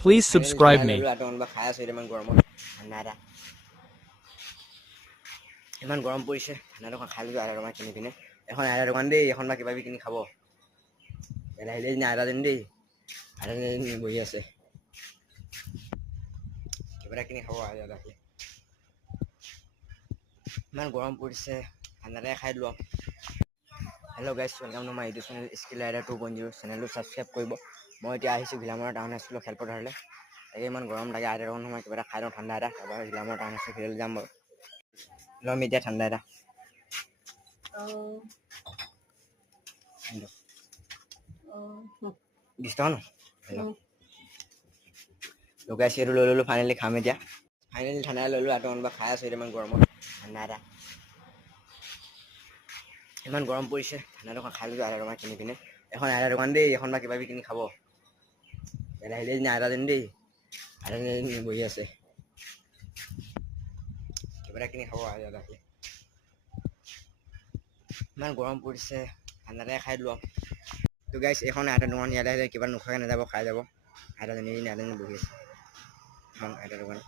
Please subscribe me. ইমান গৰম পৰিছে ঠাণ্ডা দোকান খাই লৈছোঁ আদা টকা কিনি পিনে এখন আদা দোকান দেই এখন বা কিবা কিনি খাব ইয়াত আহিলে আদা দিন দেই আদা দিন বহি আছে কিবা এটা কিনি খাব আদা আহিলে ইমান গৰম পৰিছে ঠাণ্ডাতে খাই দিলোঁ hello' guys welcome to my YouTube channel skill rider 2.0 চেনেলটো ছাবস্ক্ৰাইব কৰিব মই এতিয়া আহিছোঁ ঘিলামৰা টাউন হাইস্কুলৰ খেলপথাৰলৈ তাকে ইমান গৰম লাগে আদা অকণ সময় কিবা এটা খাই লওঁ ঠাণ্ডা এটা তাৰপৰা ঘিলামৰা টাউন হাইস্কুল খেললৈ যাম বাৰু ল'ম এতিয়া ঠাণ্ডা এটা ডিষ্টাৰ্ব ন হেল্ল' লগাইছে এইটো লৈ ল'লোঁ ফাইনেলি খাম এতিয়া ফাইনেলি ঠাণ্ডা ল'লোঁ আৰু বা খাই আছোঁ এতিয়া ইমান গৰমত ঠাণ্ডা এটা ইমান গৰম পৰিছে ঠাণ্ডা দোকান খাই লৈছোঁ আদা টকা কিনি পিনে এখন আদা দোকান দেই এখন বা কিবা কিনি খাব ইয়াত আহিলে আদা দিন দেই আদা দিন বহি আছে কিবা এটা কিনি খাব আদা আহিলে ইমান গৰম পৰিছে ঠাণ্ডাতে খাই দিলোঁ তো গাইছ এখন আদা দোকান ইয়াত আহিলে কিবা নোখোৱাকৈ নাযাব খাই যাব আদা দিন বহি আছে এখন আদা দোকান